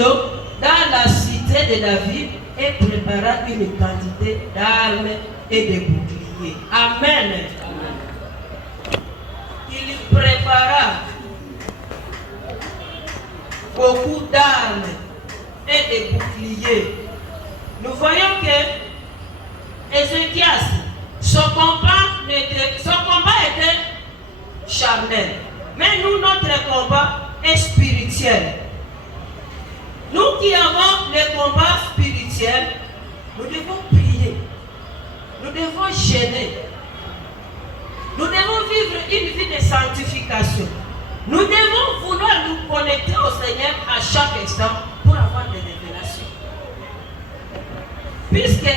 Shilo, dans la cité de David, et prépara une quantité d'armes et de boucliers. Amen. Il prépara beaucoup d'armes et de boucliers. Nous voyons que Ézéchias, son combat était charnel. Mais nous, notre combat est spirituel. Nous qui avons le combat spirituel, nous devons prier. Nous devons gêner. Nous devons vivre une vie de sanctification. Nous devons vouloir nous connecter au Seigneur à chaque instant pour avoir des révélations. Puisque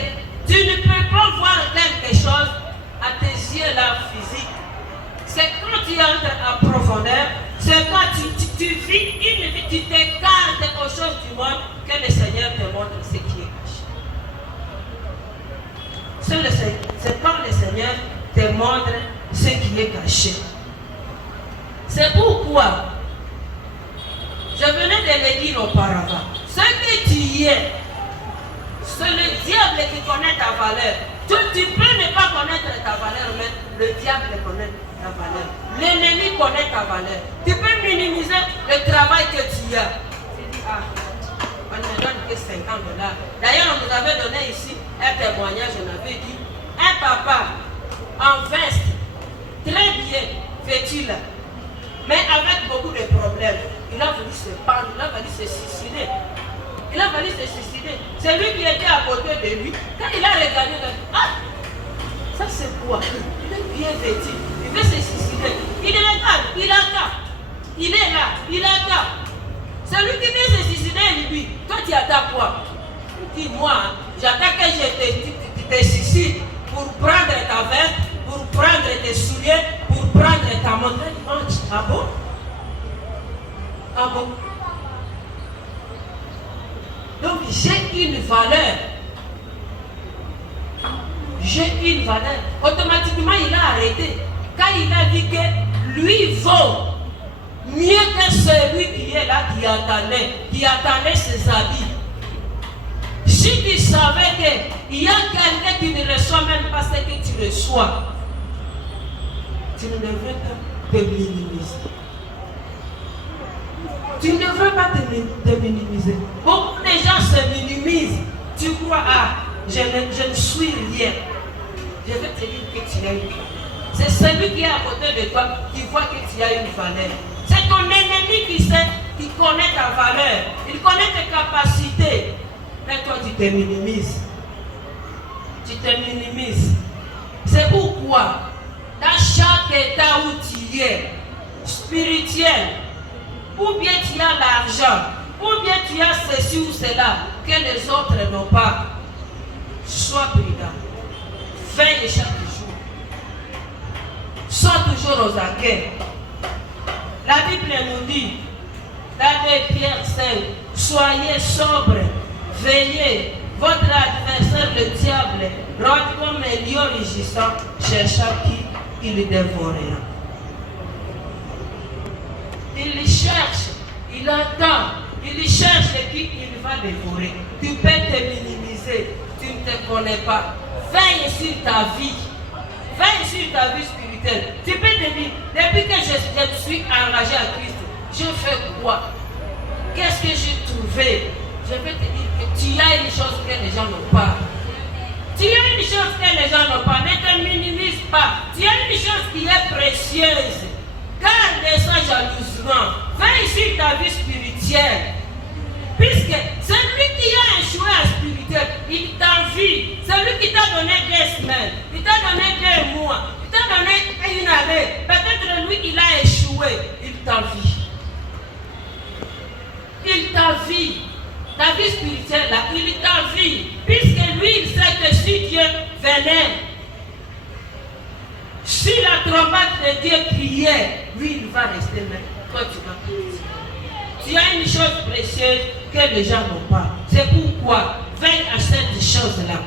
tu ne peux pas voir quelque chose à tes yeux là physiques. C'est quand tu entres en profondeur, c'est quand tu vis une vie, tu t'écartes aux choses du monde que le Seigneur te montre ce qui est caché. C'est quand le Seigneur te montre ce qui est caché. C'est pourquoi je venais de le dire auparavant. Ce que tu es, c'est le diable qui connaît ta valeur. Tu peux ne pas connaître ta valeur, mais le diable connaît ta valeur. L'ennemi connaît ta valeur. Tu peux minimiser le travail que tu as. Tu dis, on ne me donne que $50. D'ailleurs, on nous avait donné ici un témoignage, on avait dit, un papa en veste, très bien vêtu là, mais avec beaucoup de problèmes. Il a voulu se pendre, il a voulu se suicider. Il a fallu se suicider. C'est lui qui était à côté de lui. Quand il a regardé, il a dit, ça c'est quoi? Il est bien vêtu. Il veut se suicider. Il est là, il attend. Il est là, il attend. C'est lui qui veut se suicider, il dit, toi tu attends quoi? Il dit, moi, j'attends que je te suicide pour prendre ta veste, pour prendre tes souliers, pour prendre ta montre. Ah bon? Ah bon? Donc j'ai une valeur. J'ai une valeur. Automatiquement il a arrêté. Quand il a dit que lui vaut mieux que celui qui est là, qui attendait ses habits. Si tu savais qu'il y a quelqu'un qui ne reçoit même pas ce que tu reçois, tu ne devrais pas te minimiser. Tu ne devrais pas te minimiser. Beaucoup de gens se minimisent. Tu crois, je ne suis rien. Je vais te dire que tu as une valeur. C'est celui qui est à côté de toi qui voit que tu as une valeur. C'est ton ennemi qui sait, qui connaît ta valeur. Il connaît tes capacités. Mais toi, tu te minimises. Tu te minimises. C'est pourquoi, dans chaque état où tu es, spirituel, ou bien tu as l'argent, ou bien tu as ceci ou cela que les autres n'ont pas, sois prudent. Veille chaque jour. Sois toujours aux aguets. La Bible nous dit, dans 2 Pierre 5, soyez sobres, veillez. Votre adversaire, le diable, rôde comme un lion rugissant, cherchant qui il dévorera. Il cherche, il attend, il cherche qui il va dévorer. Tu peux te minimiser, tu ne te connais pas. Veille sur ta vie, veille sur ta vie spirituelle. Tu peux te dire, depuis que je suis engagé à Christ, je fais quoi? Qu'est-ce que j'ai trouvé? Je vais te dire que tu as une chose que les gens n'ont pas. Tu as une chose que les gens n'ont pas. Ne te minimise pas. Tu as une chose qui est précieuse. Garde ça jalousement. Veille sur ta vie spirituelle. Puisque celui qui a échoué en spirituel, il t'envie. Celui qui t'a donné 2 semaines, il t'a donné 2 mois, il t'a donné une année. Peut-être lui, il a échoué. Il t'envie. Il t'envie. Ta vie spirituelle, là, il t'envie. Puisque lui, il sait que si Dieu venait, si la trompette de Dieu criait, lui, il va rester même. Toi, tu vas prier. Tu as une chose précieuse que les gens n'ont pas. C'est pourquoi, veille à cette chose-là.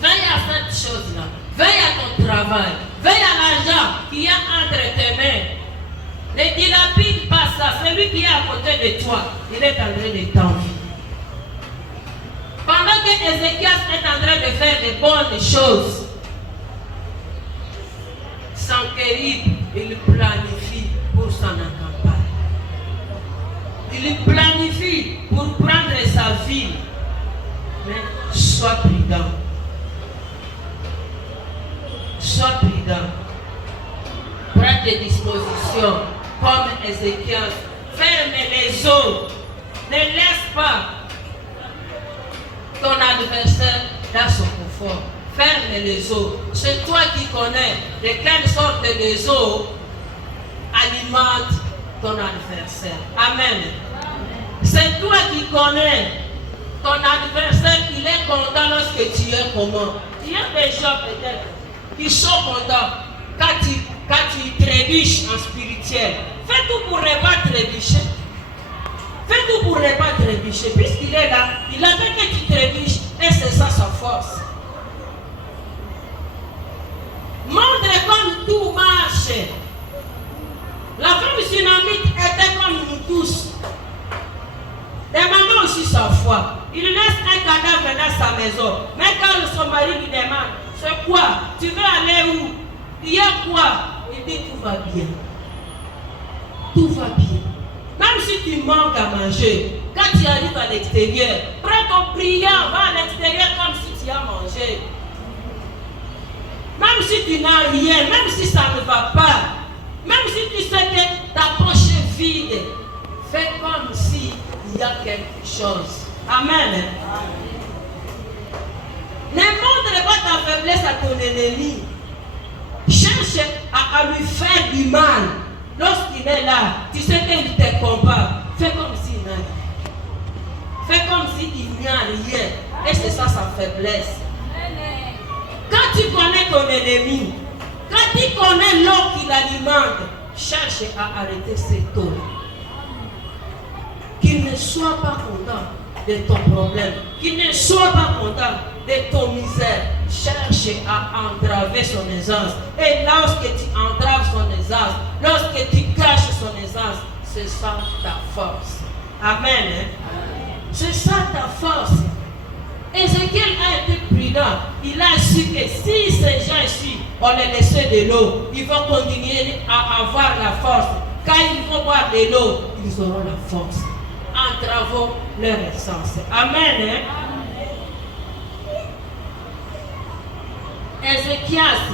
Veille à cette chose-là. Veille à ton travail. Veille à l'argent qui est entre tes mains. Ne dilapide pas ça. Celui qui est à côté de toi, il est en train de t'envier. Pendant que Ézéchias est en train de faire de bonnes choses, Sanchérib, il planifie pour son campagne. Il planifie pour prendre sa ville. Mais sois prudent. Sois prudent. Prends des dispositions comme Ézéchias. Ferme les eaux. Ne laisse pas ton adversaire dans son confort. Ferme les eaux. C'est toi qui connais de quelle sorte de eaux alimente ton adversaire. Amen. C'est toi qui connais ton adversaire. Il est content lorsque tu es comment. Il y a des gens peut-être qui sont contents quand tu trébuches en spirituel. Fais tout pour ne pas trébucher. Fais tout pour ne pas trébucher. Puisqu'il est là, il a fait que tu trébuches et c'est ça sa force. Montre comme tout marche. La femme tsunamite était comme nous tous. Demandons aussi sa foi. Il laisse un cadavre dans sa maison. Mais quand son mari lui demande, c'est quoi? Tu veux aller où? Il y a quoi? Il dit tout va bien. Tout va bien. Même si tu manques à manger, quand tu arrives à l'extérieur, prends ton prière, va à l'extérieur comme si tu as mangé. Même si tu n'as rien, même si ça ne va pas, même si tu sais que ta poche est vide, fais comme si il y a quelque chose. Amen. Ne montre pas ta faiblesse à ton ennemi. Cherche à lui faire du mal. Lorsqu'il est là, tu sais qu'il te combat. Fais comme s'il n'a rien. Fais comme s'il n'y a rien. Et c'est ça sa faiblesse. Quand tu connais ton ennemi, quand tu connais l'eau qui l'alimente, cherche à arrêter cette eau. Qu'il ne soit pas content de ton problème, qu'il ne soit pas content de ton misère. Cherche à entraver son aisance. Et lorsque tu entraves son aisance, lorsque tu caches son aisance, c'est ça ta force. Amen. C'est ça ta force. Ézéchiel a été prudent. Il a su que si ces gens ici, on les laissait de l'eau, ils vont continuer à avoir la force. Quand ils vont boire de l'eau, ils auront la force. Entravons leur essence. Amen. Ézéchias,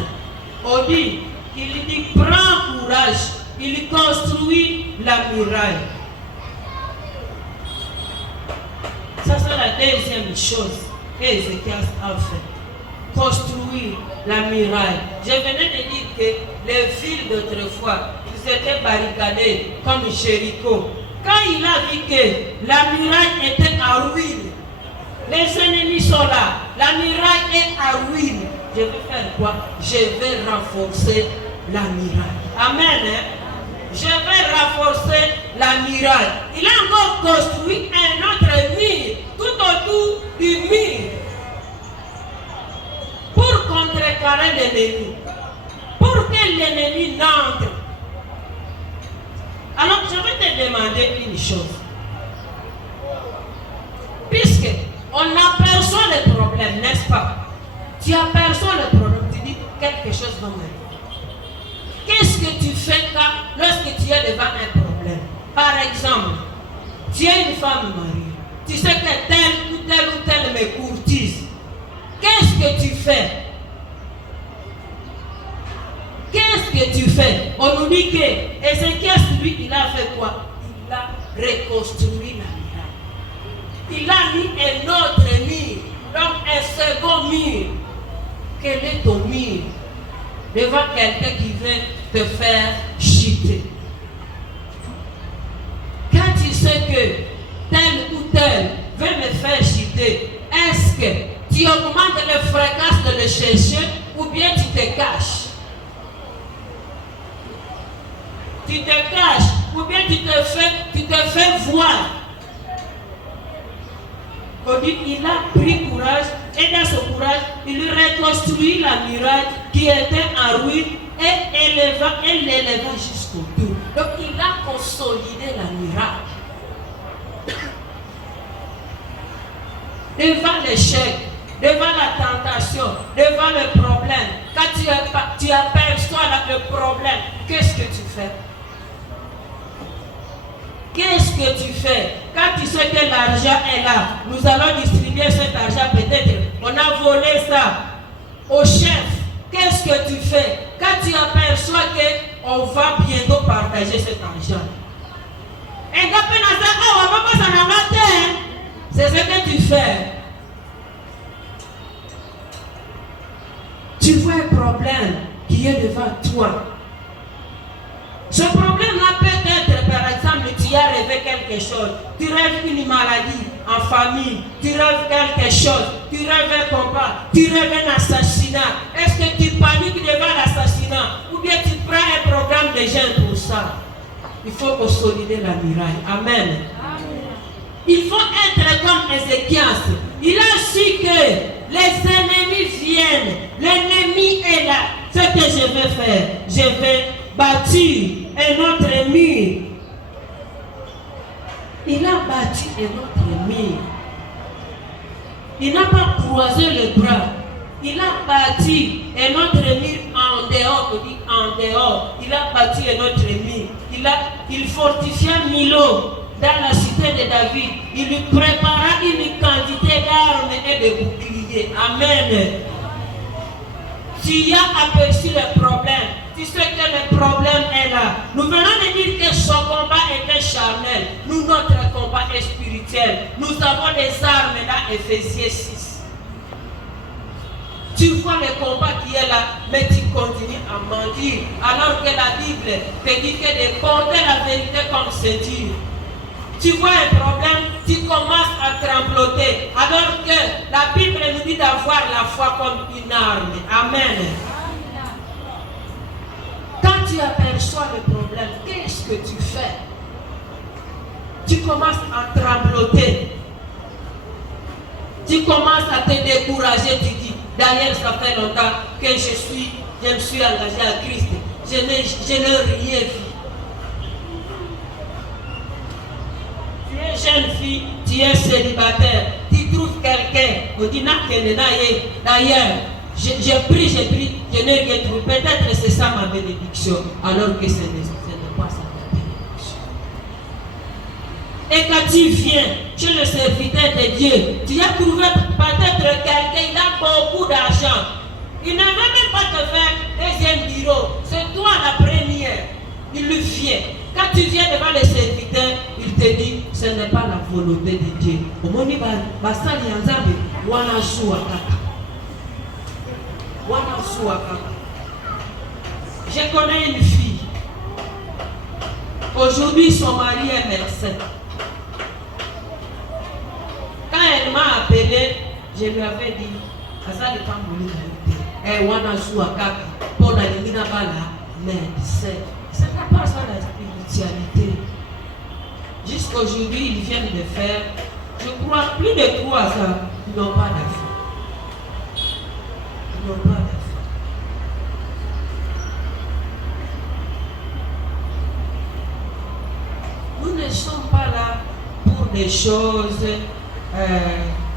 on dit, il dit, prends courage. Il construit la muraille. Ça, c'est la deuxième chose qu'Ézéchias a fait. Construire la muraille. Je venais de dire que les villes d'autrefois, ils étaient barricadés comme Jéricho. Quand il a vu que la muraille était en ruine, les ennemis sont là, la muraille est en ruine. Je vais faire quoi? Je vais renforcer la muraille. Amen. Je vais renforcer la muraille. Il a encore construit un autre mur tout autour du mur pour contrecarrer l'ennemi, pour que l'ennemi n'entre. Alors je vais te demander une chose. Puisque on aperçoit le problème, n'est-ce pas? Tu aperçois le problème, tu dis quelque chose va m'arriver. Qu'est-ce que tu fais lorsque tu es devant un problème? Par exemple, tu es une femme mariée. Tu sais que tel ou tel me courtise. Qu'est-ce que tu fais? Qu'est-ce que tu fais? On nous dit que Ézéchias, lui, il a fait quoi? Il a reconstruit la muraille. Il a mis un autre mur, donc un second mur. Quel est ton mur devant quelqu'un qui veut te faire chuter? Quand tu sais que tel ou tel veut me faire chuter, est-ce que tu augmentes la fréquence de le chercher ou bien tu te caches? Tu te caches ou bien tu te fais voir. On dit qu'il a pris courage et dans ce courage, il reconstruit la muraille qui était en ruine et l'éleva jusqu'au tour. Donc il a consolidé la miracle. Devant l'échec, devant la tentation, devant le problème, quand tu aperçois le problème, qu'est-ce que tu fais? Qu'est-ce que tu fais? Quand tu sais que l'argent est là, nous allons distribuer cet argent, peut-être on a volé ça au chef. Qu'est-ce que tu fais? Quand tu aperçois qu'on va bientôt partager cet argent. C'est ce que tu fais. Tu vois un problème qui est devant toi. Ce problème-là peut être, par exemple, tu as rêvé quelque chose. Tu rêves une maladie en famille. Tu rêves quelque chose. Tu rêves un combat. Tu rêves un assassinat. Est-ce que tu paniques devant l'assassinat? Ou bien tu prends un programme de jeûne pour ça? Il faut consolider la muraille. Amen. Il faut être comme Ézéchias. Il a su que les ennemis viennent. L'ennemi est là. Ce que je vais faire, je vais bâtir un autre mur. Il a bâti un autre mur. Il n'a pas croisé les bras. Il a bâti un autre mur en dehors. En dehors. Il a bâti un autre mur. Il fortifia Milo dans la cité de David. Il lui prépara une quantité d'armes et de boucliers. Amen. Tu as aperçu le problème. Tu sais que le problème est là. Nous venons de dire que son combat était charnel. Nous, notre combat est spirituel. Nous avons des armes dans Éphésiens 6. Tu vois le combat qui est là, mais tu continues à mentir. Alors que la Bible te dit que de porter la vérité comme ceinture. Tu vois un problème, tu commences à trembloter. Alors que la Bible nous dit d'avoir la foi comme une arme. Amen. Quand tu aperçois le problème, qu'est-ce que tu fais? Tu commences à trembloter. Tu commences à te décourager. Tu dis, d'ailleurs, ça fait longtemps que je me suis engagé à Christ. Je n'ai rien vu. Tu es jeune fille, tu es célibataire, tu trouves quelqu'un, on dit d'ailleurs, j'ai pris, je n'ai rien trouvé. Peut-être c'est ça ma bénédiction, alors que ce n'est pas ça ma bénédiction. Et quand tu viens chez le serviteur de Dieu, tu as trouvé peut-être quelqu'un, il a beaucoup d'argent. Il ne veut même pas te faire deuxième bureau, c'est toi la première. Il lui vient. Quand tu viens devant le serviteur, il te dit, ce n'est pas la volonté de Dieu. Je connais une fille. Aujourd'hui, son mari est médecin. Quand elle m'a appelé, je lui avais dit, ça dépend de médecin. Ce n'est pas ça la spiritualité. Jusqu'aujourd'hui, ils viennent de faire, je crois, plus de 3 ans, ils n'ont pas d'enfants. Ils n'ont pas d'enfants. Nous ne sommes pas là pour des choses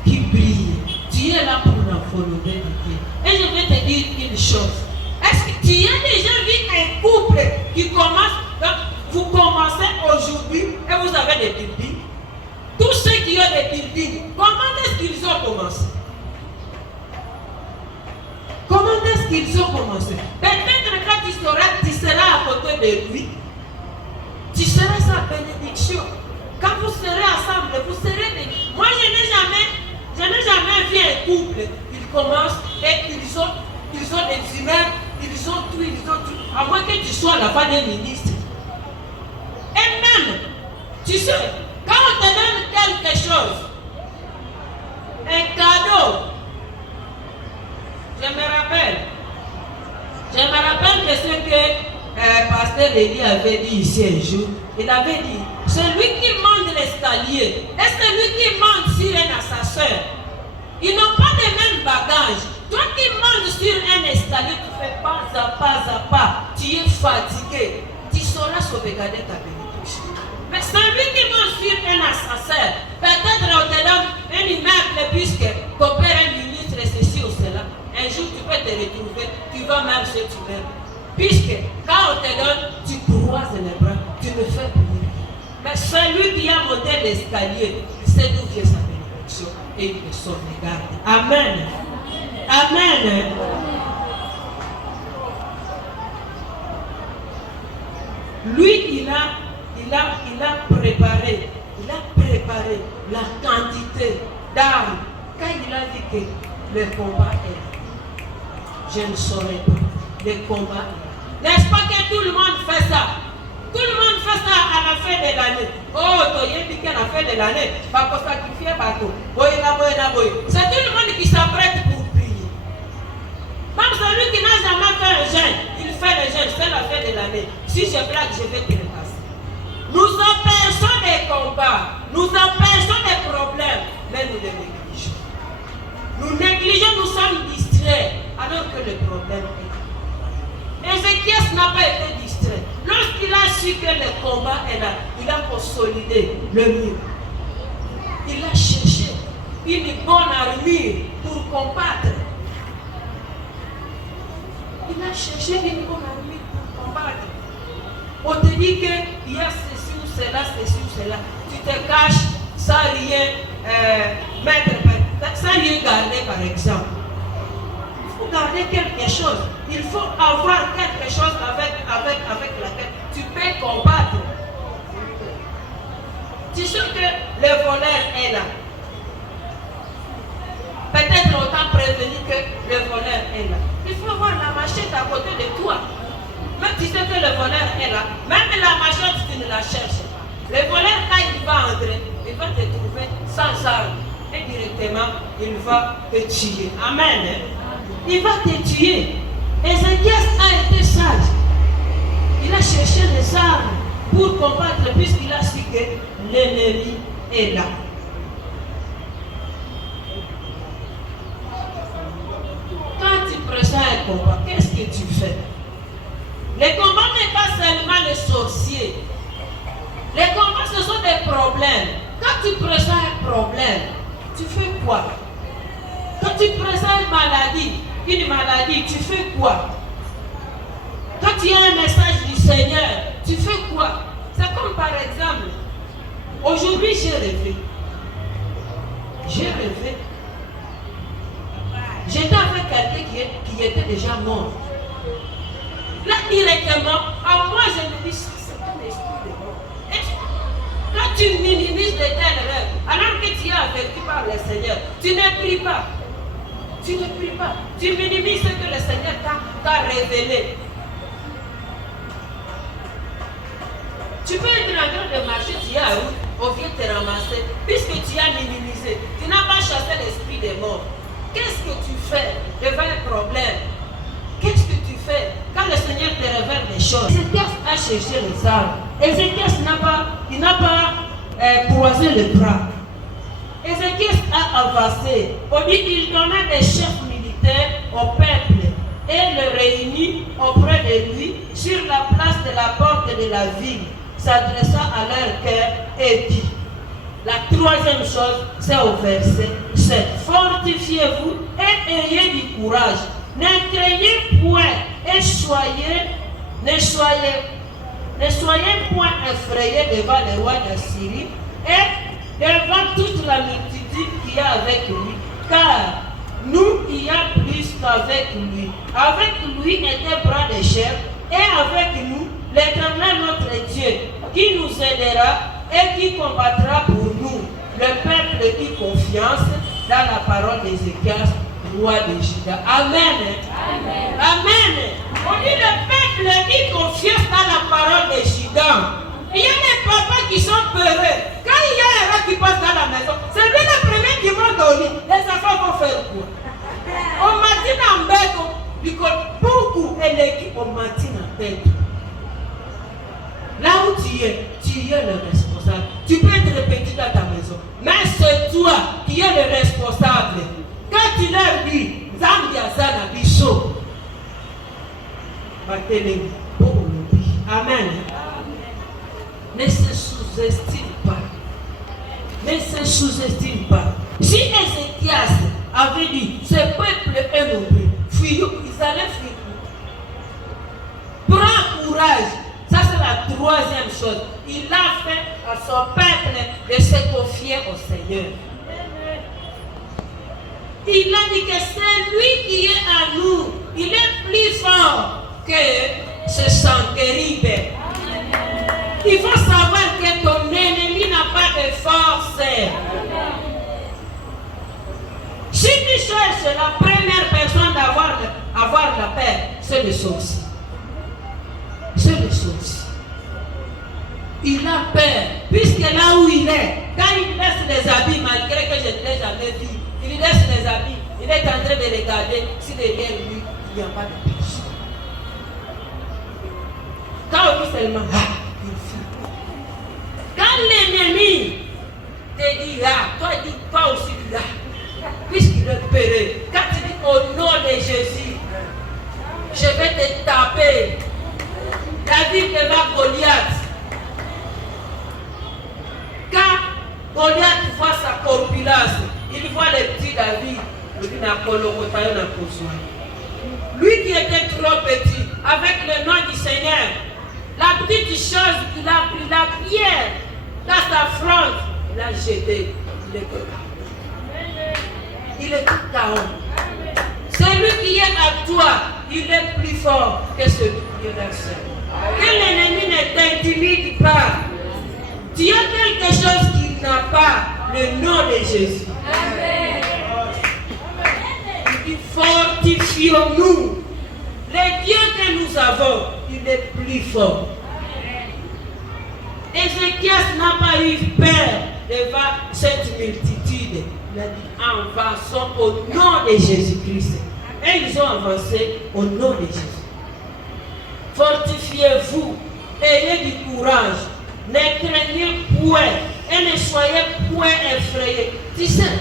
qui brillent. Tu es là pour la volonté de Dieu. Et je vais te dire une chose. Est-ce que tu as déjà vu un couple qui commence, donc vous commencez aujourd'hui et vous avez des buildings? Tous ceux qui ont des buildings, comment est-ce qu'ils ont commencé? Comment est-ce qu'ils ont commencé? Peut-être quand tu seras à côté de lui, tu seras sa bénédiction. Quand vous serez ensemble, vous serez bénis. Moi, je n'ai jamais vu un couple. Ils commencent et ils ont des immeubles. Ils ont tout, à moins que tu sois la femme d'un ministre. Et même, tu sais, quand on te donne quelque chose, un cadeau, je me rappelle de ce que pasteur Elie avait dit ici un jour. Il avait dit, celui qui monte l'escalier et celui qui monte sur un ascenseur, ils n'ont pas les mêmes bagages. Toi qui montes sur un escalier, tu fais pas à pas, tu es fatigué. Tu sauras sauvegarder ta bénédiction. Mais celui qui mange sur un assassin, peut-être on te donne un immeuble puisque ton père est ministre et ceci ou cela. Un jour tu peux te retrouver, tu vas même se tuer. Puisque quand on te donne, tu croises les bras, tu ne fais plus rien. Mais celui qui a monté l'escalier, il sait d'où vient sa bénédiction et il le sauvegarde. Amen. Amen. Lui, il a préparé la quantité d'armes. Quand il a dit que le combat est là, je ne saurais pas. Le combat est là. N'est-ce pas que tout le monde fait ça? Tout le monde fait ça à la fin de l'année. Oh, tu as dit qu'à la fin de l'année, tu vas sacrifier bateau. C'est tout le monde qui s'apprête pour prier. Même celui qui n'a jamais fait un jeûne, il fait le jeûne, c'est la fin de l'année. Si je blague, je vais te repasser. Nous empêchons des combats, nous empêchons des problèmes, mais nous les négligeons. Nous négligeons, nous sommes distraits, alors que le problème est là. Ézéchias n'a pas été distrait. Lorsqu'il a su que le combat est là, il a consolidé le mur. Il a cherché une bonne armure pour combattre. Il a cherché une bonne armure pour combattre. On te dit qu'il y a ceci ou cela, tu te caches sans rien sans rien garder par exemple. Il faut garder quelque chose. Il faut avoir quelque chose avec laquelle tu peux combattre. Tu sais que le voleur est là. Peut-être on t'a prévenu que le voleur est là. Il faut avoir la machette à côté de toi. Même tu sais que le voleur est là. Même la machette, tu ne la cherches pas. Le voleur, quand il va entrer, il va te trouver sans arme. Et directement, il va te tuer. Amen. Il va te tuer. Ézéchias a été sage. Il a cherché les armes pour combattre puisqu'il a su que l'ennemi est là. Quand tu présentes un combat, qu'est-ce que tu fais? Les combats n'est pas seulement les sorciers. Les combats, ce sont des problèmes. Quand tu présentes un problème, tu fais quoi? Quand tu présentes une maladie, tu fais quoi? Quand tu as un message du Seigneur, tu fais quoi? C'est comme par exemple, aujourd'hui j'ai rêvé. J'étais avec quelqu'un qui était déjà mort. Là, directement, à moi, je me dis, c'est un esprit de mort. Quand tu minimises de tels rêves, alors que tu es averti par le Seigneur, tu ne pries pas. Tu minimises ce que le Seigneur t'a révélé. Tu peux être en train de marcher, tu es à route, on vient te ramasser, puisque tu as minimisé. Tu n'as pas chassé l'esprit des morts. Qu'est-ce que tu fais devant un problème? Qu'est-ce que tu fais quand le Seigneur te révèle des choses? Ézéchias a cherché les armes. Ézéchias n'a pas croisé les bras. Ézéchias a avancé. On dit qu'il donna des chefs militaires au peuple et le réunit auprès de lui sur la place de la porte de la ville, s'adressant à leur cœur et dit. La troisième chose, c'est au verset 7. Fortifiez-vous et ayez du courage. Ne craignez point et ne soyez point effrayés devant le roi de Syrie et devant toute la multitude qui est avec lui, car nous il y a plus qu'avec lui. Avec lui était bras de chair et avec nous l'Éternel notre Dieu qui nous aidera et qui combattra pour nous. Le peuple dit confiance dans la parole d'Ézéchias, roi de Juda. Amen. Amen. Amen. On dit le peuple dit confiance dans la parole de Juda. Il y a des papas qui sont peureux. Quand il y a un rat qui passe dans la maison, c'est lui le premier qui m'a donné. Les enfants vont faire quoi? On m'a dit en bête, beaucoup et l'équipe on m'a dit en bête. Là où tu es le responsable. Tu peux être petit dans ta maison, mais c'est toi qui es le responsable. Quand tu leur dis, Zambia Zana Bicho, Amen. ne se sous-estime pas. Ne se sous-estime pas. Si Ézéchias avait dit, ce peuple est nombreux, ils allaient fuir. Prends courage. Ça c'est la troisième chose. Il a fait à son peuple de se confier au Seigneur. Il a dit que c'est lui qui est à nous. Il est plus fort que ce Sanqueribe. Il faut savoir que ton ennemi n'a pas de force. Si tu cherches la première personne d'avoir la paix, c'est le sorcier. C'est le sorcier. Il a peur, puisque là où il est, quand il laisse les habits, malgré que je ne l'ai jamais vu, il laisse les habits, il est en train de regarder si derrière lui, il n'y a pas de personne. Quand on dit seulement, il fuit. Quand l'ennemi te dit, toi aussi là, puisqu'il est peureux, quand tu dis au nom de Jésus, je vais te taper. David devant Goliath. Quand Goliath voit sa corpulence, il voit le petit David, lui qui était trop petit, avec le nom du Seigneur, la petite chose qu'il a pris, la pierre dans sa fronte, il l'a jeté. Il est KO. Il est tout KO. Celui qui est à toi, il est plus fort que celui qui est dans le ciel. Que l'ennemi ne t'intimide pas. Tu as quelque chose qu'il n'a pas, le nom de Jésus. Amen. Il dit fortifions-nous. Le Dieu que nous avons, il est plus fort. Ézéchias n'a pas eu peur devant cette multitude. Il a dit avançons au nom de Jésus-Christ. Et ils ont avancé au nom de Jésus. Fortifiez-vous, ayez du courage, ne craignez point et ne soyez point effrayés. Tu sais,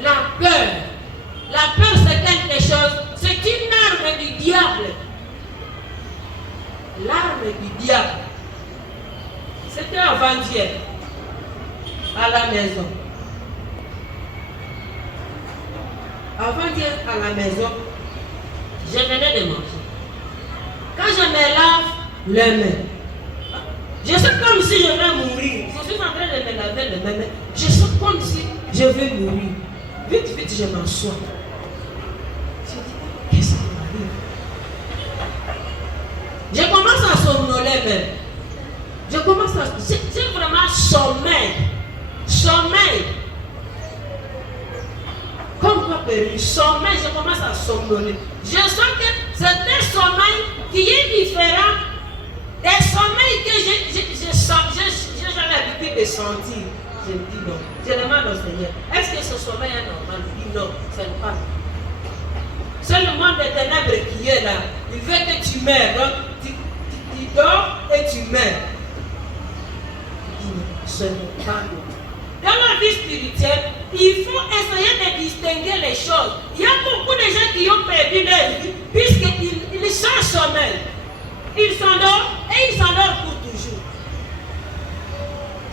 la peur c'est quelque chose, c'est une arme du diable. L'arme du diable. C'était avant-hier, à la maison. Avant-hier, à la maison, je venais de manger. Quand je me lave les mains, je sens comme si je vais mourir. Je suis en train de me laver les mains. Je sens comme si je vais mourir. Vite, je m'assois. Je dis, qu'est-ce qui m'arrive? Je commence à somnoler même. C'est vraiment sommeil. Comme quoi, sommeil, je commence à somnoler. Je sens que c'est un sommeil qui est différent des sommeils que j'ai jamais l'habitude de sentir. Je me dis non. Je demande au Seigneur, est-ce que ce sommeil est normal? Il dit non, ce n'est pas. C'est le monde des ténèbres qui est là. Il veut que tu meurs. Donc, tu dors et tu meurs. Il dit non, ce n'est pas. Dans la vie spirituelle, il faut essayer de distinguer les choses. Il y a beaucoup de gens qui ont perdu leur vie puisqu'ils sont sommeil. Ils s'endorment et ils s'endorment pour toujours.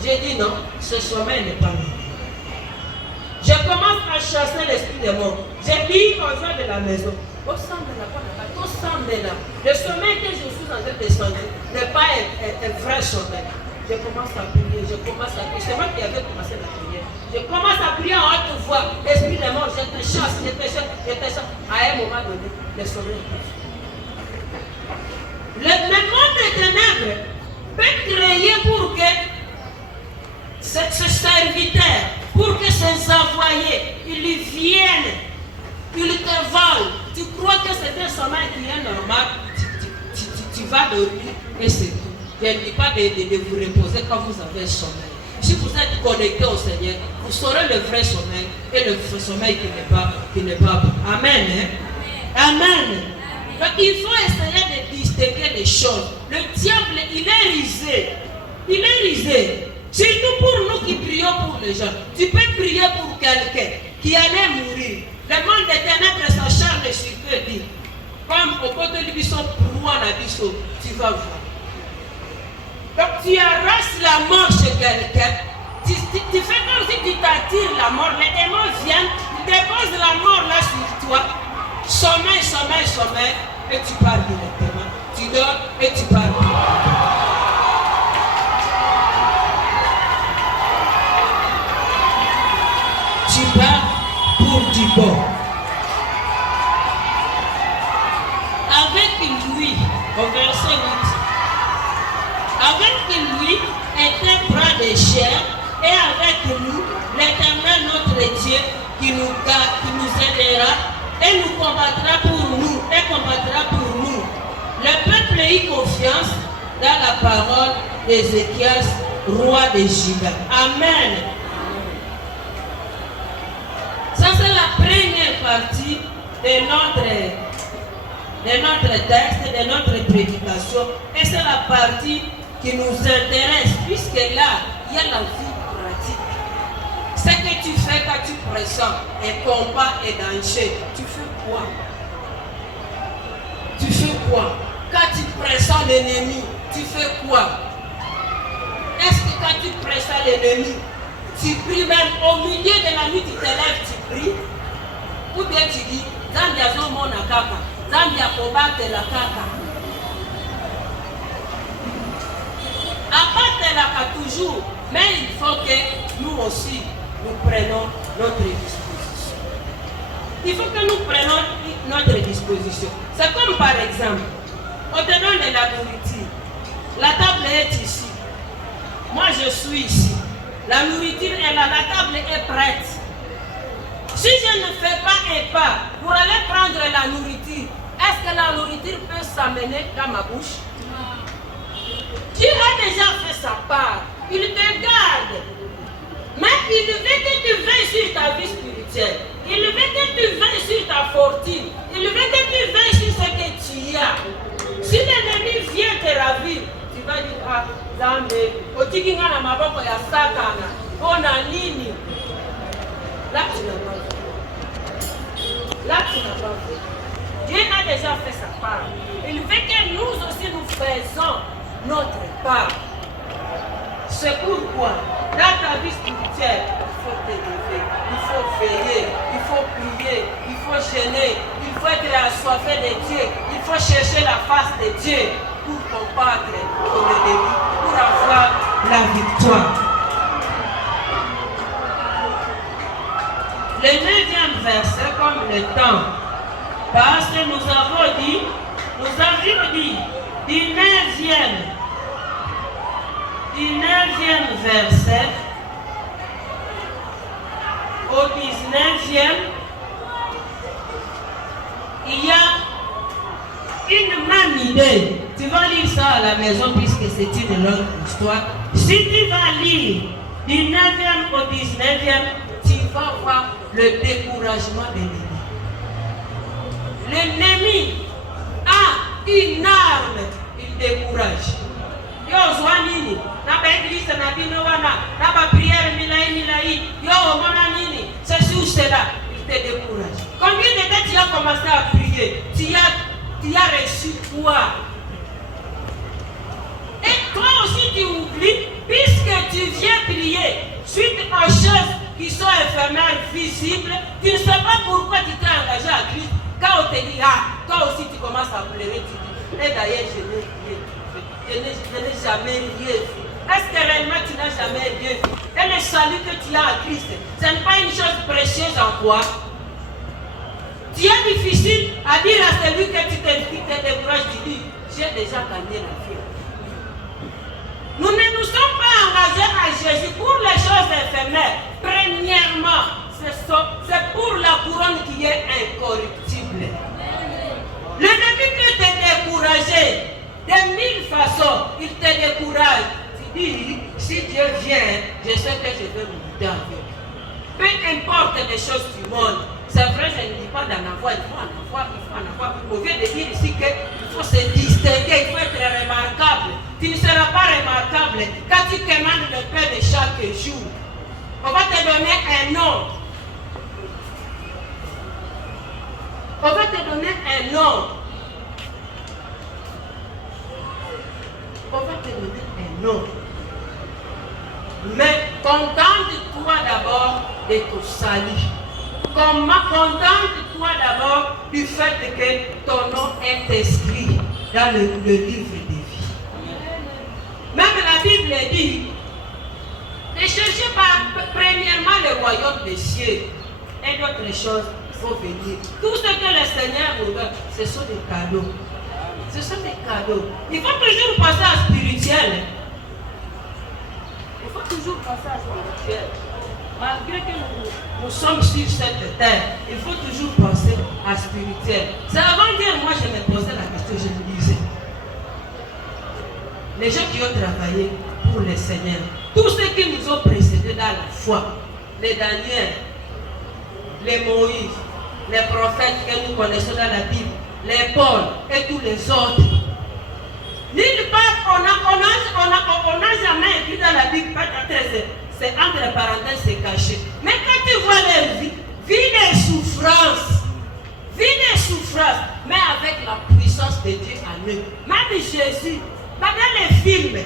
J'ai dit non, ce sommeil n'est pas normal. Je commence à chasser l'esprit des morts. J'ai dit aux gens de la maison, au centre de la part, au centre de là. Le sommeil que je suis en train de sentir n'est pas un vrai sommeil. Je commence à prier, c'est moi qui avais commencé la prière. Je commence à prier en haute voix. Esprit des morts, je te chasse. À un moment donné, le sommeil est le monde des ténèbres peut créer pour que ce serviteur, pour que ses envoyés, ils viennent, ils te volent. Tu crois que c'est un sommeil qui est normal, tu vas dormir et c'est tout. Je ne dis pas de vous reposer quand vous avez sommeil. Si vous êtes connecté au Seigneur, vous saurez le vrai sommeil et le sommeil qui n'est pas bon. Amen. Amen. Donc il faut essayer de distinguer les choses. Le diable, il est rusé. Surtout pour nous qui prions pour les gens. Tu peux prier pour quelqu'un qui allait mourir. Le monde des ténèbres s'acharne sur eux, dit. Comme au côté de l'Ibisson, pour moi, la biso, tu vas voir. Donc tu arraches la mort chez quelqu'un. Tu fais comme si tu t'attires la mort. Les démons viennent, ils déposent la mort là sur toi. Sommeil, sommeil, sommeil. Et tu pars directement. Tu dors et tu pars directement. Tu pars pour du bon. Avec lui, au verset 8, avec lui était bras de chair, et avec nous, l'Éternel notre Dieu qui nous aidera et nous combattra pour nous, Le peuple eut confiance dans la parole d'Ézéchias, roi de Juda. Amen. Ça, c'est la première partie de notre texte, de notre prédication. Et c'est la partie qui nous intéresse, puisque là, il y a la vie pratique. Ce que tu fais quand tu pressens un combat et danger, tu fais quoi? Tu fais quoi? Quand tu pressens l'ennemi, tu fais quoi? Est-ce que quand tu pressens l'ennemi, tu pries même au milieu de la nuit, tu te lèves, tu pries? Ou bien tu dis, Zambia Zomo Nakaka, Zambia Kobate la Kaka. Abattre la Kaka toujours, mais il faut que nous aussi, nous prenions notre disposition. Il faut que nous prenions notre disposition. C'est comme par exemple, on te donne de la nourriture. La table est ici. Moi je suis ici. La nourriture est là, la table est prête. Si je ne fais pas un pas pour aller prendre la nourriture, est-ce que la nourriture peut s'amener dans ma bouche? Tu as déjà fait sa part. Il te garde. Mais il veut que tu veilles sur ta vie spirituelle. Il veut que tu veilles sur ta fortune. Il veut que tu veilles sur ce que tu as. Si l'ennemi vient te ravir, tu vas dire, ah, Zambé, otikinga na maboko ya Satana, ona nini? Là, tu n'as pas fait. Là, tu n'as pas fait. Dieu a déjà fait sa part. Il veut que nous aussi nous faisons notre part. C'est pourquoi, dans ta vie spirituelle, il faut t'élever, il faut veiller, il faut prier, il faut gêner, il faut être assoiffé de Dieu, il faut chercher la face de Dieu pour combattre ton ennemi, pour avoir la victoire. Le 9e verset, comme le temps, parce que nous avions dit, du 9e verset au 19e, il y a une même idée. Tu vas lire ça à la maison puisque c'est une longue histoire. Si tu vas lire du 9e au 19e, tu vas voir le découragement de l'ennemi. L'ennemi a une arme, il décourage. Yo zwanini, na ba église na bino wana, na ba prière milai, yo mona nini, ceci ou cela, il te décourage. Combien de temps tu as commencé à prier, tu as reçu quoi? Et toi aussi tu oublies, puisque tu viens prier suite aux choses qui sont éphémères, visibles, tu ne sais pas pourquoi tu t'es engagé à Christ. Quand on te dit, ah, toi aussi tu commences à pleurer, tu dis, et d'ailleurs je n'ai rien. Je n'ai jamais rien vu. Est-ce que réellement tu n'as jamais rien vu? Et le salut que tu as à Christ, ce n'est pas une chose précieuse en toi. Tu es difficile à dire à celui que tu te décourages, tu dis, j'ai déjà gagné la vie. Nous ne nous sommes pas engagés à Jésus pour les choses éphémères. Premièrement, c'est pour la couronne qui est incorruptible. L'ennemi peut te décourager. De 1000 façons, il te décourage. Tu dis, si Dieu vient, je sais que je vais me avec. Peu importe les choses du monde, c'est vrai, je ne dis pas d'en avoir, il faut en avoir. Au lieu de dire ici qu'il faut se distinguer, il faut être remarquable. Tu ne seras pas remarquable quand tu commandes le pain de chaque jour. On va te donner un nom. On va te donner un nom. On va te donner un nom. Non. Mais contente-toi d'abord de ton salut. Contente-toi d'abord du fait que ton nom est inscrit dans le livre de vie. Même la Bible dit, ne cherchez pas premièrement le royaume des cieux et d'autres choses vont venir. Tout ce que le Seigneur vous donne, ce sont des cadeaux. Ce sont des cadeaux. Il faut toujours passer à spirituel. Il faut toujours passer à spirituel. Malgré que nous sommes sur cette terre, il faut toujours penser à spirituel. C'est avant-hier, moi je me posais la question, je me disais, les gens qui ont travaillé pour le Seigneur, tous ceux qui nous ont précédés dans la foi, les Daniel, les Moïse, les prophètes que nous connaissons dans la Bible, les Paul et tous les autres, nulle part on n'a jamais écrit dans la Bible, c'est entre parenthèses, c'est caché. Mais quand tu vois leur vie, vie des souffrances, mais avec la puissance de Dieu en eux. Même Jésus, dans les films,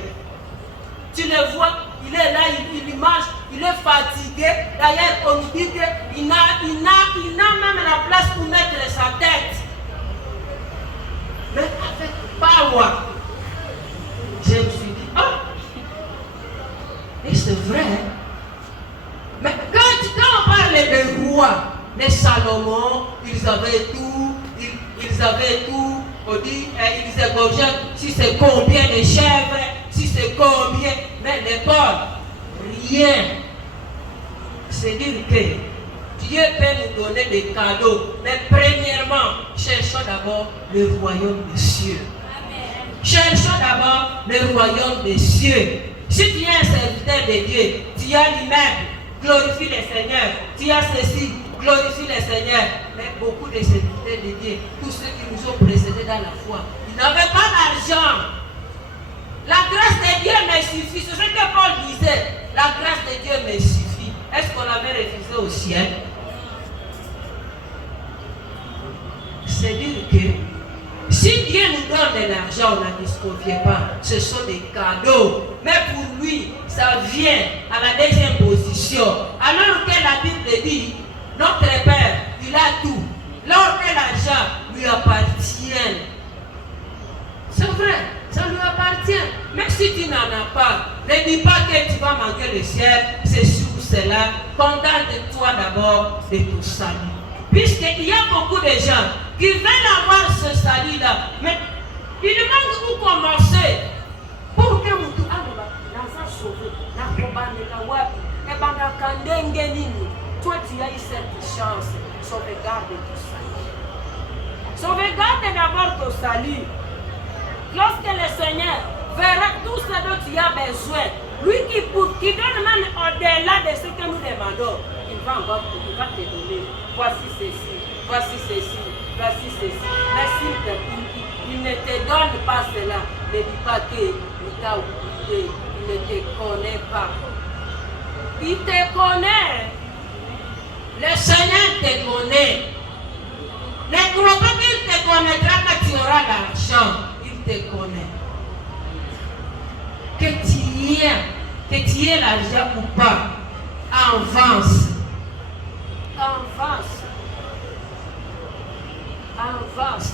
tu le vois, il est là, il mange, il est fatigué. D'ailleurs, on nous dit qu'il n'a même la place pour mettre sa tête. Mais avec power, je me suis dit, oh! Et c'est vrai. Mais quand on parle des rois, les Salomon, ils avaient tout. On dit, ils égorgeaient si c'est combien de chèvres, si c'est combien. Mais les pauvres, rien. C'est dire que Dieu peut nous donner des cadeaux. Mais premièrement, cherchons d'abord le royaume des cieux. Amen. Cherchons d'abord le royaume des cieux. Si tu es un serviteur de Dieu, tu as l'immeuble, glorifie le Seigneur. Tu as ceci, glorifie le Seigneur. Mais beaucoup de serviteurs de Dieu, tous ceux qui nous ont précédés dans la foi, ils n'avaient pas d'argent. La grâce de Dieu me suffit. C'est ce que Paul disait. La grâce de Dieu me suffit. Est-ce qu'on l'avait refusé au ciel? C'est dire que si Dieu nous donne de l'argent, on ne disconvient pas. Ce sont des cadeaux. Mais pour lui, ça vient à la deuxième position. Alors que la Bible dit, notre Père, il a tout. L'or et l'argent lui appartiennent. C'est vrai, ça lui appartient. Mais si tu n'en as pas, ne dis pas que tu vas manquer le ciel, c'est sûr cela. Contente-toi d'abord de ton salut. Puisqu'il y a beaucoup de gens qui veulent avoir ce salut-là, mais ils demandent où commencer. Pour que nous sauvé, toi tu as eu cette chance, sauvegarde ton salut. Sauvegarde d'abord ton salut. Lorsque le Seigneur verra tout ce dont tu as besoin, lui qui donne même au-delà de ce que nous demandons, il va te donner. Voici ceci, voici ceci, voici ceci. Mais s'il te dit, il ne te donne pas cela, ne dis pas qu'il t'a oublié, il ne te connaît pas. Il te connaît. Le Seigneur te connaît. Ne crois pas qu'il te connaîtra quand tu auras l'argent. Il te connaît. Que tu aies l'argent ou pas, avance. Avance. Avance.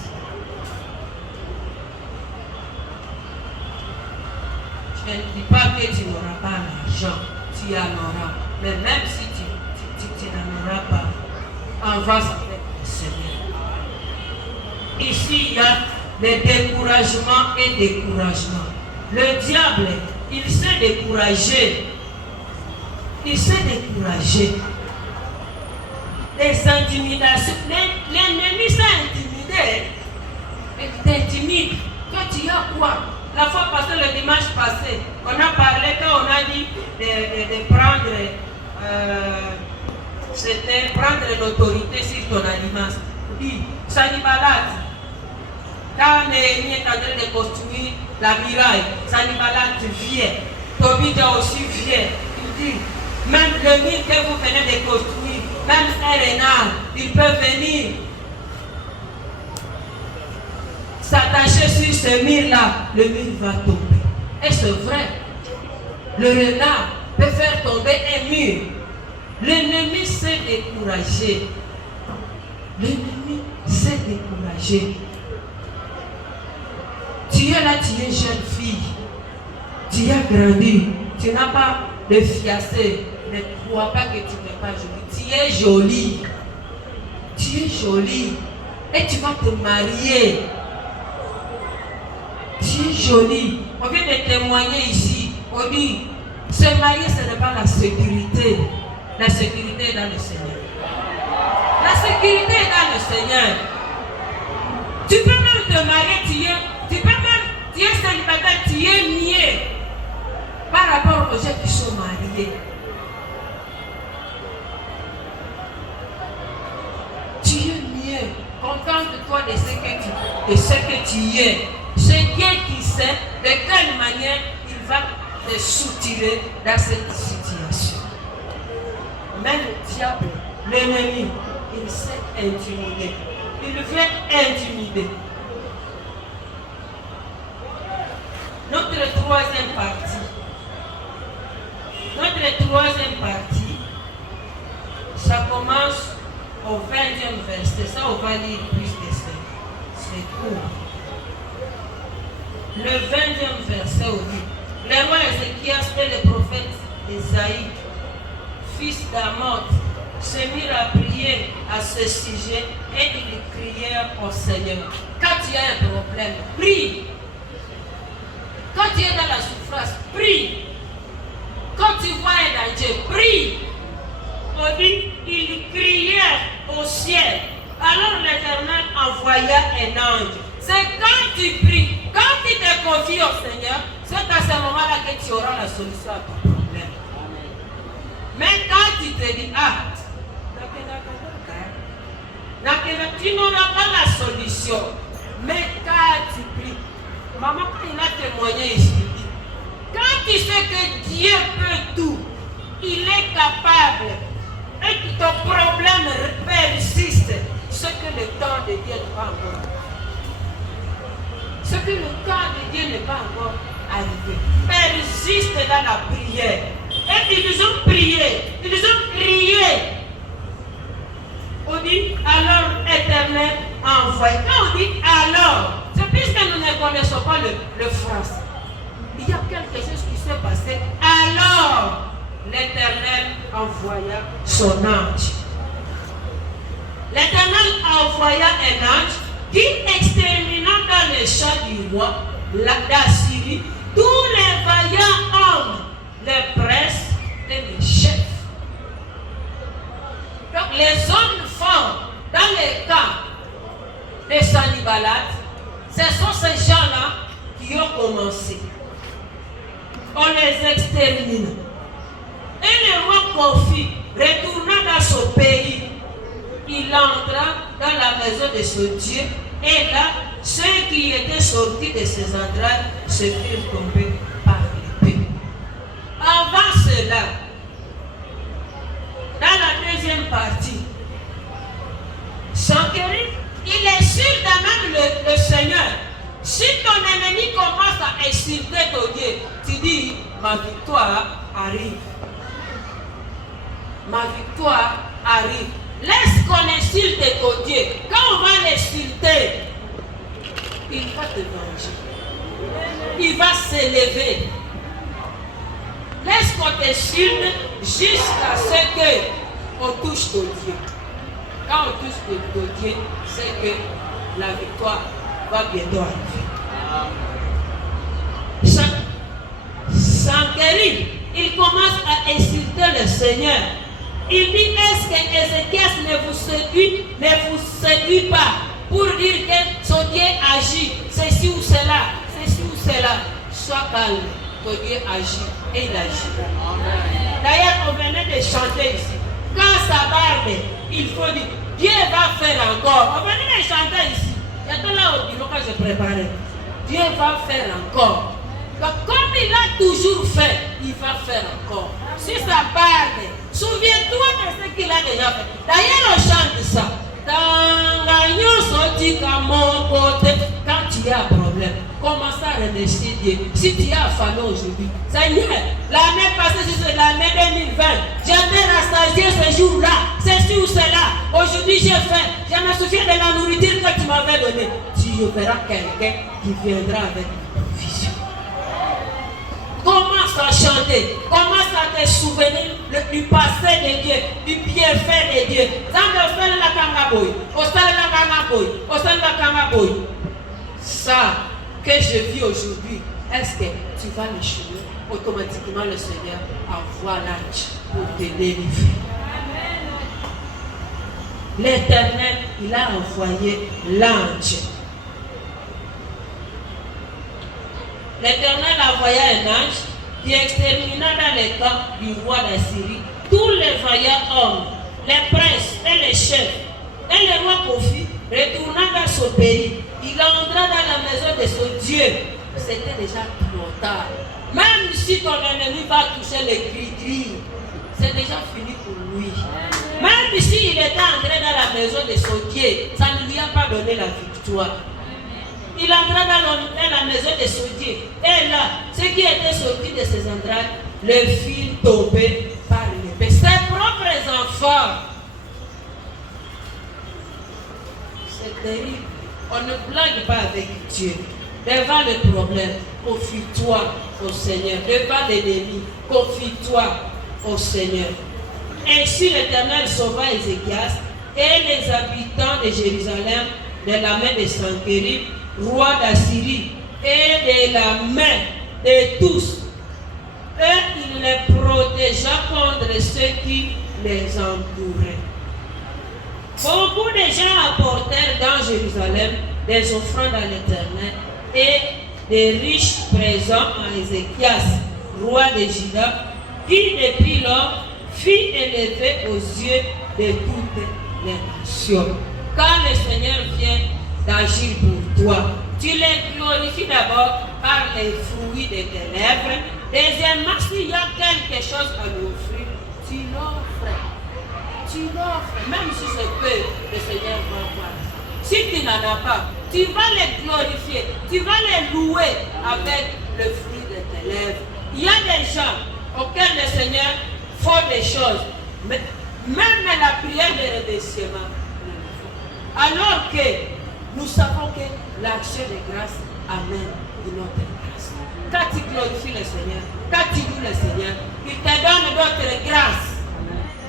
Je ne dis pas que tu n'auras pas l'argent, tu en auras. Mais même si tu n'en auras pas, avance avec le Seigneur. Ici, il y a les découragements et découragements. Le diable, il s'est découragé. Il s'est découragé. Les intimidations. L'ennemi s'est intimidé. Il t'intimide. Toi, tu as quoi? La fois passée, le dimanche passé, on a parlé, quand on a dit de prendre, c'était prendre l'autorité sur ton aliment. Oui, ça n'est pas là. Quand Néhémie est en train de construire la muraille, Sanballat vient, Tobia aussi vient. Il dit, même le mur que vous venez de construire, même un renard, il peut venir s'attacher sur ce mur-là, le mur va tomber. Et c'est vrai, Le renard peut faire tomber un mur. L'ennemi s'est découragé. L'ennemi s'est découragé. Tu es là, tu es jeune fille. Tu as grandi. Tu n'as pas de fiancé. Ne crois pas que tu n'es pas jolie. Tu es jolie. Tu es jolie. Et tu vas te marier. Tu es jolie. On vient de témoigner ici. On dit, se marier, ce n'est pas la sécurité. La sécurité est dans le Seigneur. La sécurité est dans le Seigneur. Tu peux même te marier, tu es célibataire, tu es mieux par rapport aux gens qui sont mariés. Tu es mieux. Contente-toi de ce que tu es. C'est Dieu qui sait de quelle manière il va te soutirer dans cette situation. Mais le diable, l'ennemi, il s'est intimidé. Il vient intimider. Notre troisième partie, ça commence au 20e verset. Ça, on va lire plus de ça. C'est court. Le 20e verset, on dit, le roi Ézéchias et le prophète Isaïe, fils d'Amoz, se mirent à prier à ce sujet et ils crièrent au Seigneur. Quand tu as un problème, prie. Quand tu es dans la souffrance, prie. Quand tu vois un danger, prie. On dit, ils crièrent au ciel. Alors l'Éternel envoya un ange. C'est quand tu pries, quand tu te confies au Seigneur, c'est à ce moment-là que tu auras la solution à ton problème. Mais quand tu te dis, tu n'auras pas la solution. Mais quand tu pries, maman, quand il a témoigné ici, il dit, quand tu sais que Dieu peut tout, il est capable, et que ton problème persiste, ce que le temps de Dieu n'est pas encore. Ce que le temps de Dieu n'est pas encore arrivé. Persiste dans la prière. Et ils ont prié, ils ont crié. On dit alors Éternel envoie. Quand on dit alors, c'est puisque nous ne connaissons pas le français. Il y a quelque chose qui s'est passé. Alors l'Éternel envoya son ange. L'Éternel envoya un ange qui extermina dans les champs du roi d'Assyrie tous les vaillants hommes, les princes et les chefs. Donc les hommes forts dans les camps de Sanballat, ce sont ces gens-là qui ont commencé. On les extermine. Et le roi Kofi retourna dans son pays. Il entra dans la maison de son Dieu. Et là, ceux qui étaient sortis de ses entrailles se firent tomber par l'épée. Avant cela, dans la deuxième partie, Sankerib, il insulte même le Seigneur. Si ton ennemi commence à insulter ton Dieu, tu dis, ma victoire arrive. Ma victoire arrive. Laisse qu'on insulte ton Dieu. Quand on va l'insulter, il va te venger. Il va s'élever. Laisse qu'on t'insulte jusqu'à ce qu'on touche ton Dieu. Quand on touche ton Dieu, c'est que la victoire va bientôt arriver. Sankerib, il commence à insulter le Seigneur. Il dit, est-ce que Ézéchias ne vous séduit pas pour dire que son Dieu agit, ceci ou cela, sois calme, ton Dieu agit et il agit. D'ailleurs, on venait de chanter ici. Quand ça barbe, il faut dire, Dieu va faire encore. On venait de chanter ici. Il y a là au bureau quand je préparais. Dieu va faire encore. Donc, comme il a toujours fait, il va faire encore. Si ça barbe, souviens-toi de ce qu'il a déjà fait. D'ailleurs, on chante ça. Dans la nuit, sorti à mon côté. Quand tu tu as un problème, commence à remercier Dieu. Si tu es affamé aujourd'hui, Seigneur, l'année passée, c'est l'année 2020. J'étais rassasié ce jour-là, ceci ou cela. Aujourd'hui, j'ai faim. Je me souviens de la nourriture que tu m'avais donnée. Tu verras quelqu'un qui viendra avec une provision. Commence à chanter, commence à te souvenir du passé de Dieu, du bienfait de Dieu. Ça que je vis aujourd'hui, est-ce que tu vas le chemin? Automatiquement le Seigneur envoie l'ange pour te délivrer. L'Éternel, il a envoyé l'ange. L'Éternel a envoyé un ange qui extermina dans les camps du roi d'Assyrie tous les vaillants hommes, les princes et les chefs. Et le roi Kofi retourna dans son pays. Il entra dans la maison de son Dieu. C'était déjà trop tard. Même si ton ennemi va toucher les gris-gris, c'est déjà fini pour lui. Même s'il était entré dans la maison de son Dieu, ça ne lui a pas donné la victoire. Il entra dans la maison de son Dieu. Et là, ce qui était sorti de ses entrailles, le fit tomber par l'épée. Ses propres enfants. C'est terrible. On ne blague pas avec Dieu. Devant le problème, confie-toi au Seigneur. Devant l'ennemi, confie-toi au Seigneur. Ainsi l'Éternel sauva Ézéchias et les habitants de Jérusalem de la main de Sankérib, roi d'Assyrie, et de la main de tous. Et il les protégea contre ceux qui les entouraient. Beaucoup de gens apportèrent dans Jérusalem des offrandes à l'Éternel et des riches présents à Ézéchias, roi de Juda, qui depuis lors fit élever aux yeux de toutes les nations. Quand le Seigneur vient d'agir pour toi, tu les glorifies d'abord par les fruits de tes lèvres. Deuxièmement, s'il y a quelque chose à lui offrir, tu l'offres. Tu l'offres, même si c'est peu, le Seigneur va voir. Si tu n'en as pas, tu vas les glorifier, tu vas les louer avec le fruit de tes lèvres. Il y a des gens auxquels le Seigneur fait des choses, mais même la prière de remerciement. Alors que nous savons que l'action de grâce amène une autre grâce. Quand tu glorifies le Seigneur, quand tu loues le Seigneur, il te donne d'autres grâces.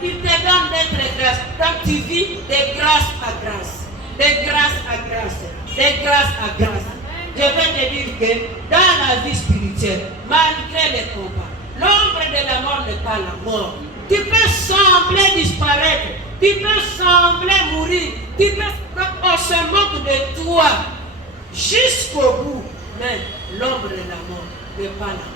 Il te donne d'autres grâces. Donc tu vis de grâce à grâce. De grâce à grâce. De grâce à grâce. Je vais te dire que dans la vie spirituelle, malgré les combats, l'ombre de la mort n'est pas la mort. Tu peux sembler disparaître. Tu peux sembler mourir. Tu peux, on se moque de toi jusqu'au bout. Mais l'ombre de la mort n'est pas là.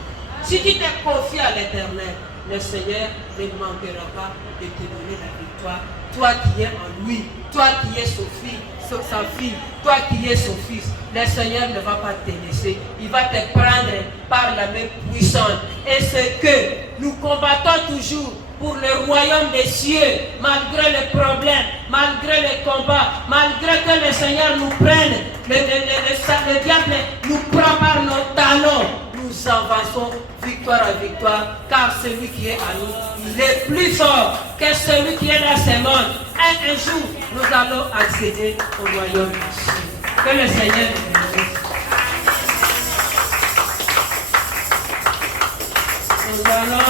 Si tu te confies à l'Éternel, le Seigneur ne manquera pas de te donner la victoire. Toi qui es en lui, toi qui es sa fille, toi qui es son fils, le Seigneur ne va pas te laisser. Il va te prendre par la main puissante. Et c'est que nous combattons toujours pour le royaume des cieux, malgré les problèmes, malgré les combats, malgré que le Seigneur nous prenne, le diable nous prend par nos talons. Nous avançons victoire à victoire, car celui qui est à nous, il est plus fort que celui qui est dans ce monde. Et un jour, nous allons accéder au royaume des cieux. Que le Seigneur nous bénisse. Nous allons